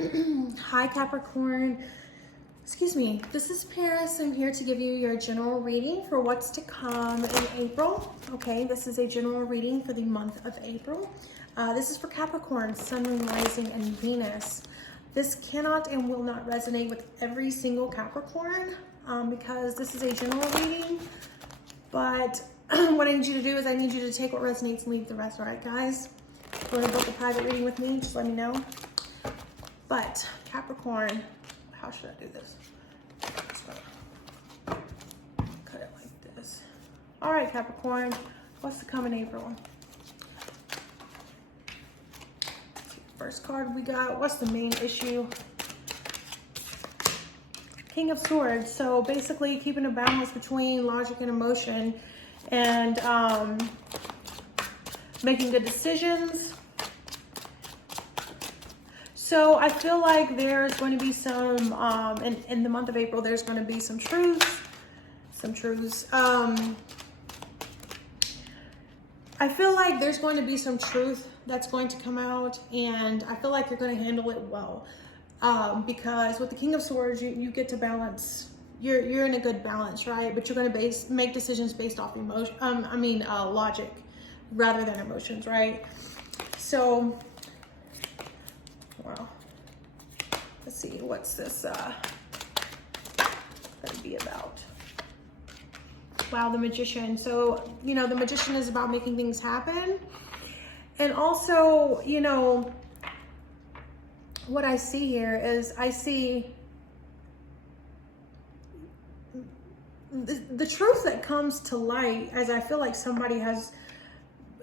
Hi Capricorn. Excuse me. This is Paris. I'm here to give you your general reading for what's to come in April. Okay, this is a general reading for the month of April. This is for Capricorn, Sun, Moon, Rising, and Venus. This cannot and will not resonate with every single Capricorn because this is a general reading. But what I need you to do is I need you to take what resonates and leave the rest. All right, guys? If you want to book a private reading with me, just let me know. But Capricorn, how should I do this? Cut it like this. All right, Capricorn, what's to come in April? First card we got, what's the main issue? King of Swords. So basically keeping a balance between logic and emotion and making good decisions. So I feel like there's going to be some, in the month of April, there's going to be some truths. I feel like there's going to be some truth that's going to come out, and I feel like you're going to handle it well. Because with the King of Swords, you get to balance. You're in a good balance, right? But you're going to make decisions based off emotion. Logic rather than emotions, right? So, wow. Let's see, what's this gonna be about? Wow, the Magician. So, you know, the Magician is about making things happen. And also, you know, what I see here is I see the truth that comes to light, as I feel like somebody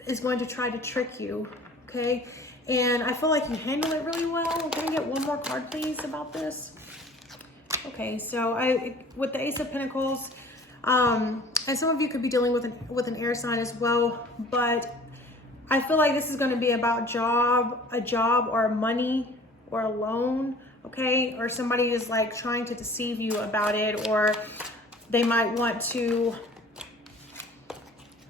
is going to try to trick you, okay? And I feel like you handle it really well. Can I get one more card, please, about this? Okay, so with the Ace of Pentacles, and some of you could be dealing with an air sign as well, but I feel like this is going to be about a job or money or a loan, okay? Or somebody is like trying to deceive you about it, or they might want to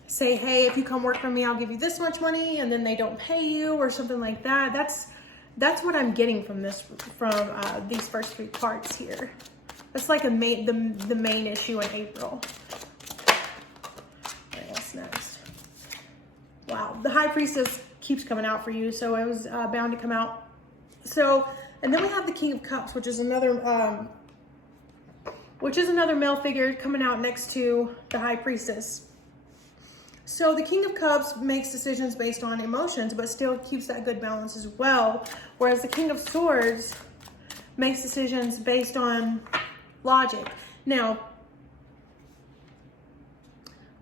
say, hey, if you come work for me, I'll give you this much money, and then they don't pay you or something like that. That's what I'm getting from this, from these first three cards here. That's like the main issue in April. All right, what's next? Wow, the High Priestess keeps coming out for you, so it was bound to come out. So, and then we have the King of Cups, which is another male figure coming out next to the High Priestess. So the King of Cups makes decisions based on emotions, but still keeps that good balance as well. Whereas the King of Swords makes decisions based on logic. Now,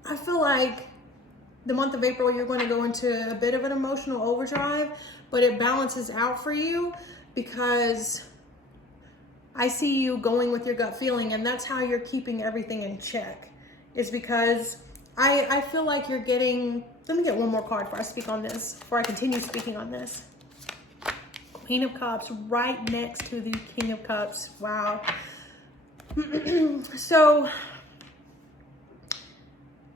I feel like the month of April, you're going to go into a bit of an emotional overdrive, but it balances out for you because I see you going with your gut feeling, and that's how you're keeping everything in check, is because I feel like you're getting, let me get one more card before I speak on this, before I continue speaking on this. Queen of Cups right next to the King of Cups. Wow. So,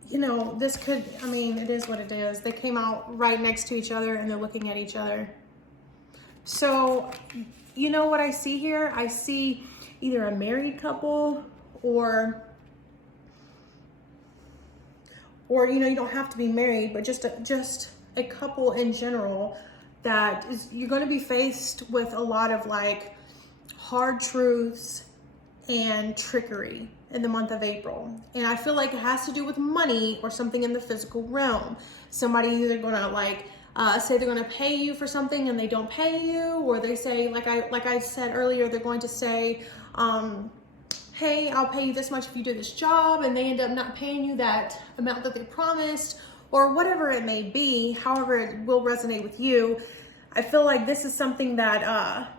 you know, this could, I mean, it is what it is. They came out right next to each other and they're looking at each other. So, you know what I see here? I see either a married couple or you know, you don't have to be married, but just a couple in general that is, you're going to be faced with a lot of like hard truths and trickery in the month of April. And I feel like it has to do with money or something in the physical realm. Somebody either going to like say they're going to pay you for something and they don't pay you, or they say, like I said earlier, they're going to say, hey, I'll pay you this much if you do this job, and they end up not paying you that amount that they promised, or whatever it may be, however it will resonate with you. I feel like this is something that,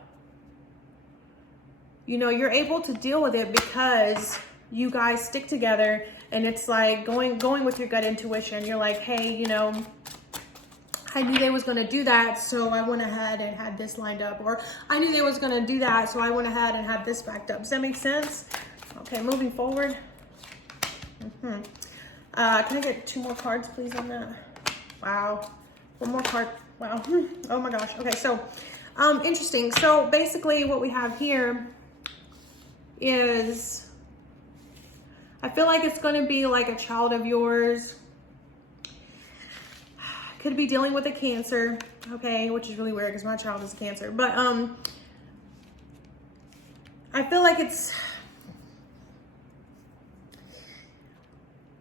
you know, you're able to deal with it because you guys stick together, and it's like going with your gut intuition. You're like, hey, you know, I knew they was going to do that, so I went ahead and had this lined up. Or I knew they was going to do that, so I went ahead and had this backed up. Does that make sense? Okay, moving forward. Can I get two more cards, please, on that? Wow. One more card. Wow. Oh my gosh. Okay, so Interesting. So basically what we have here is, I feel like it's going to be like a child of yours. Could be dealing with a cancer, okay, which is really weird because my child is a cancer. But I feel like it's,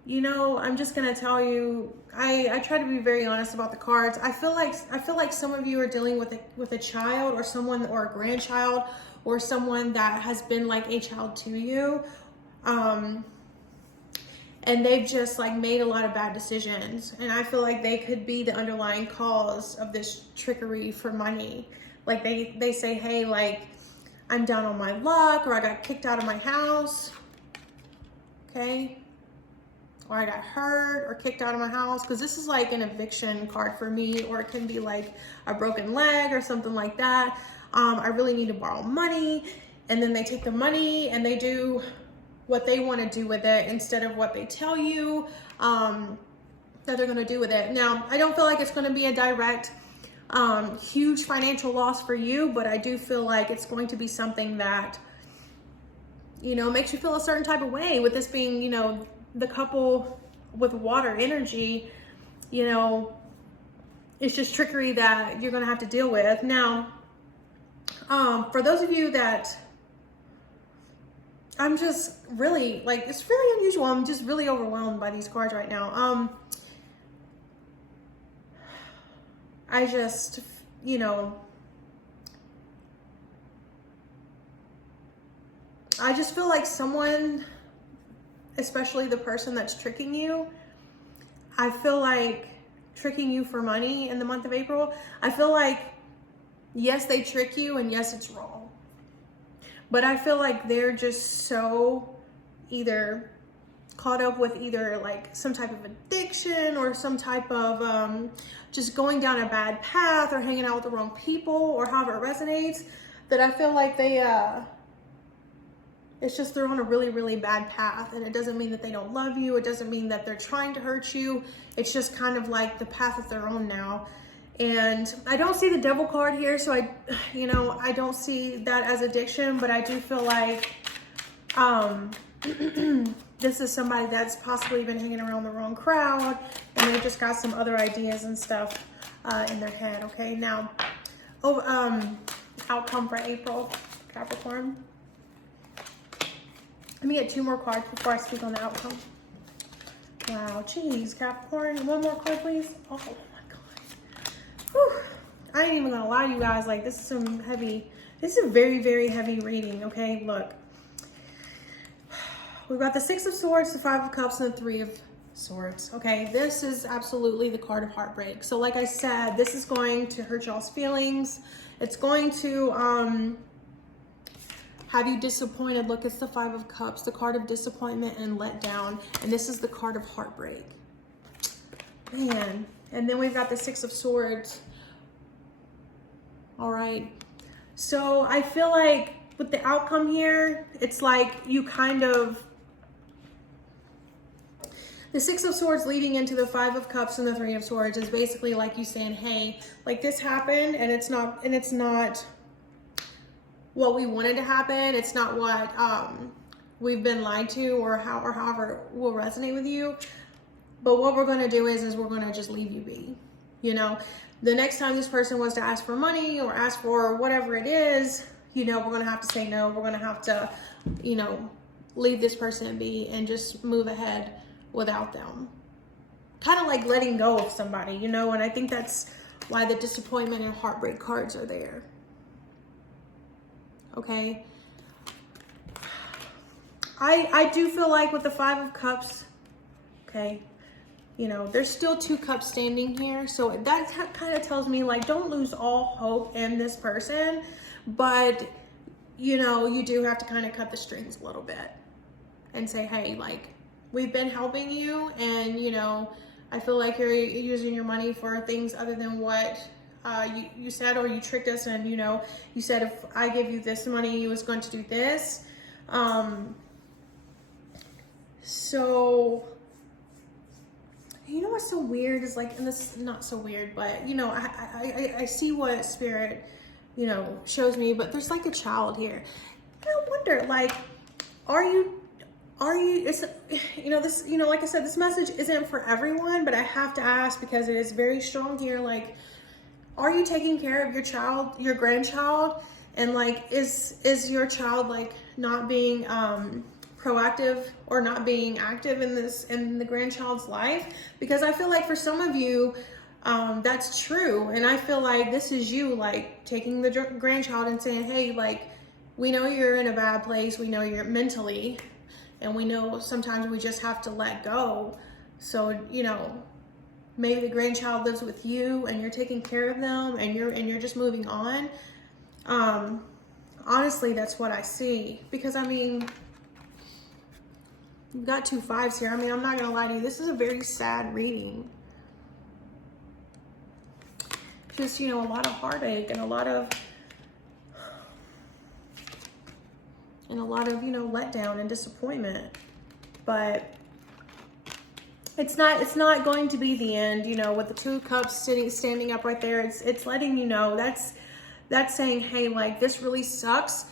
you know, I'm just gonna tell you, I try to be very honest about the cards. I feel like some of you are dealing with a child or someone, or a grandchild, or someone that has been like a child to you. And they've just like made a lot of bad decisions. And I feel like they could be the underlying cause of this trickery for money. Like they say, hey, like, I'm down on my luck, or I got kicked out of my house, okay? Or I got hurt or kicked out of my house, because this is like an eviction card for me, or it can be like a broken leg or something like that. I really need to borrow money, and then they take the money and they do what they want to do with it instead of what they tell you that they're going to do with it. Now, I don't feel like it's going to be a direct huge financial loss for you, but I do feel like it's going to be something that, you know, makes you feel a certain type of way. With this being, you know, the couple with water energy, you know, it's just trickery that you're going to have to deal with. Now, for those of you that, I'm just really, like, it's really unusual. I'm just really overwhelmed by these cards right now. I just, you know, I just feel like someone, especially the person that's tricking you, I feel like tricking you for money in the month of April. I feel like, yes, they trick you, and yes, it's wrong. But I feel like they're just so either caught up with either like some type of addiction, or some type of just going down a bad path, or hanging out with the wrong people, or however it resonates, that I feel like they, it's just they're on a really, really bad path. And it doesn't mean that they don't love you. It doesn't mean that they're trying to hurt you. It's just kind of like the path that they're on now. And I don't see the devil card here, so I don't see that as addiction, but I do feel like this is somebody that's possibly been hanging around the wrong crowd, and they've just got some other ideas and stuff in their head. Okay, now, outcome for April, Capricorn. Let me get 2 more cards before I speak on the outcome. Wow, geez, Capricorn, 1 more card, please. Oh my God. Whew. I ain't even gonna lie to you guys, like, this is some heavy, this is a very, very heavy reading, okay? Look, we've got the 6 of Swords, the 5 of Cups, and the 3 of Swords, okay? This is absolutely the card of heartbreak. So like I said, this is going to hurt y'all's feelings. It's going to have you disappointed. Look, it's the 5 of Cups, the card of disappointment and letdown, and this is the card of heartbreak. Man, and then we've got the 6 of Swords. All right, so I feel like with the outcome here, it's like you kind of, the 6 of Swords leading into the 5 of Cups and the 3 of Swords is basically like you saying, hey, like this happened, and it's not what we wanted to happen. It's not what we've been lied to, or however will resonate with you. But what we're going to do is we're going to just leave you be. You know, the next time this person was to ask for money or ask for whatever it is, you know, we're going to have to say no. We're going to have to, you know, leave this person be and just move ahead without them. Kind of like letting go of somebody, you know, and I think that's why the disappointment and heartbreak cards are there. Okay. I do feel like with the 5 of Cups, okay, you know, there's still 2 cups standing here. So that kind of tells me, like, don't lose all hope in this person. But, you know, you do have to kind of cut the strings a little bit and say, hey, like, we've been helping you. And, you know, I feel like you're using your money for things other than what you said, or you tricked us. And, you know, you said if I give you this money, you was going to do this. So, you know what's so weird is, like, and this is not so weird, but, you know, I see what Spirit, you know, shows me, but there's like a child here. And I wonder, like, are you, it's, you know, this, you know, like I said, this message isn't for everyone, but I have to ask because it is very strong here. Like, are you taking care of your child, your grandchild? And like, is your child like not being proactive or not being active in the grandchild's life? Because I feel like for some of you, that's true. And I feel like this is you like taking the grandchild and saying, hey, like, we know you're in a bad place. We know you're mentally, and we know sometimes we just have to let go. So, you know, maybe the grandchild lives with you and you're taking care of them and you're just moving on. Honestly, that's what I see. Because I mean, you've got 2 5s here. I mean, I'm not gonna lie to you. This is a very sad reading. Just, you know, a lot of heartache and a lot of, you know, letdown and disappointment. But it's not going to be the end, you know, with the 2 cups standing up right there. It's letting you know, that's saying, hey, like, this really sucks,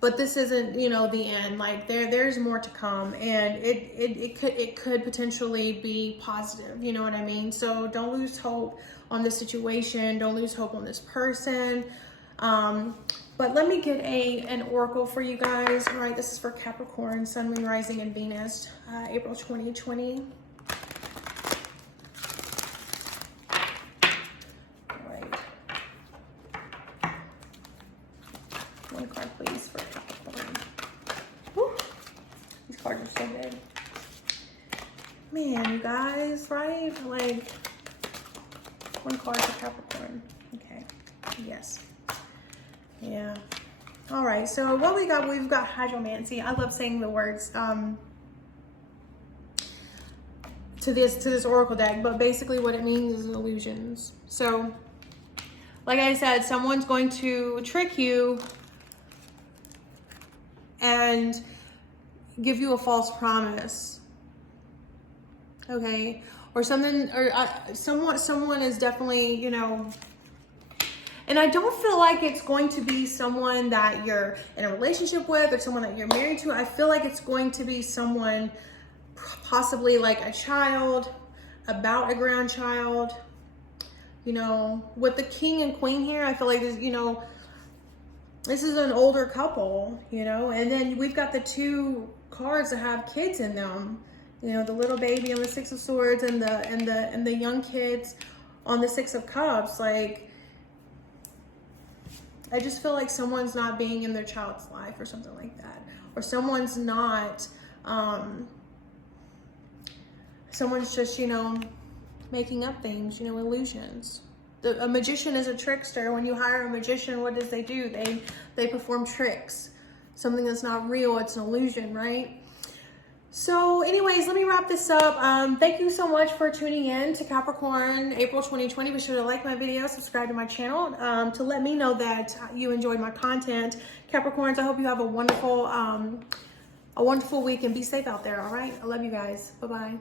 but this isn't, you know, the end. Like, there's more to come, and it could potentially be positive, you know what I mean? So don't lose hope on this situation. Don't lose hope on this person. But let me get an oracle for you guys. All right, this is for Capricorn, Sun, Moon, Rising, and Venus, April 2020. All right. One card, please, for Capricorn. Woo. These cards are so good. Man, you guys, right? Like, one card for Capricorn. Okay. Yes. Yeah. All right. So what we got? We've got hydromancy. I love saying the words to this oracle deck, but basically what it means is illusions. So, like I said, someone's going to trick you and give you a false promise. Okay, or something, or someone is definitely, you know. And I don't feel like it's going to be someone that you're in a relationship with or someone that you're married to. I feel like it's going to be someone, possibly like a child, about a grandchild. You know, with the king and queen here, I feel like this, you know, this is an older couple, you know. And then we've got the 2 cards that have kids in them. You know, the little baby on the 6 of Swords and the young kids on the 6 of Cups. Like, I just feel like someone's not being in their child's life or something like that. Or someone's not, someone's just, you know, making up things, you know, illusions. A magician is a trickster. When you hire a magician, what does they do? They perform tricks. Something that's not real, it's an illusion, right? So anyways, let me wrap this up. Thank you so much for tuning in to Capricorn, April 2020. Be sure to like my video, subscribe to my channel to let me know that you enjoyed my content. Capricorns, I hope you have a wonderful week and be safe out there, all right? I love you guys. Bye-bye.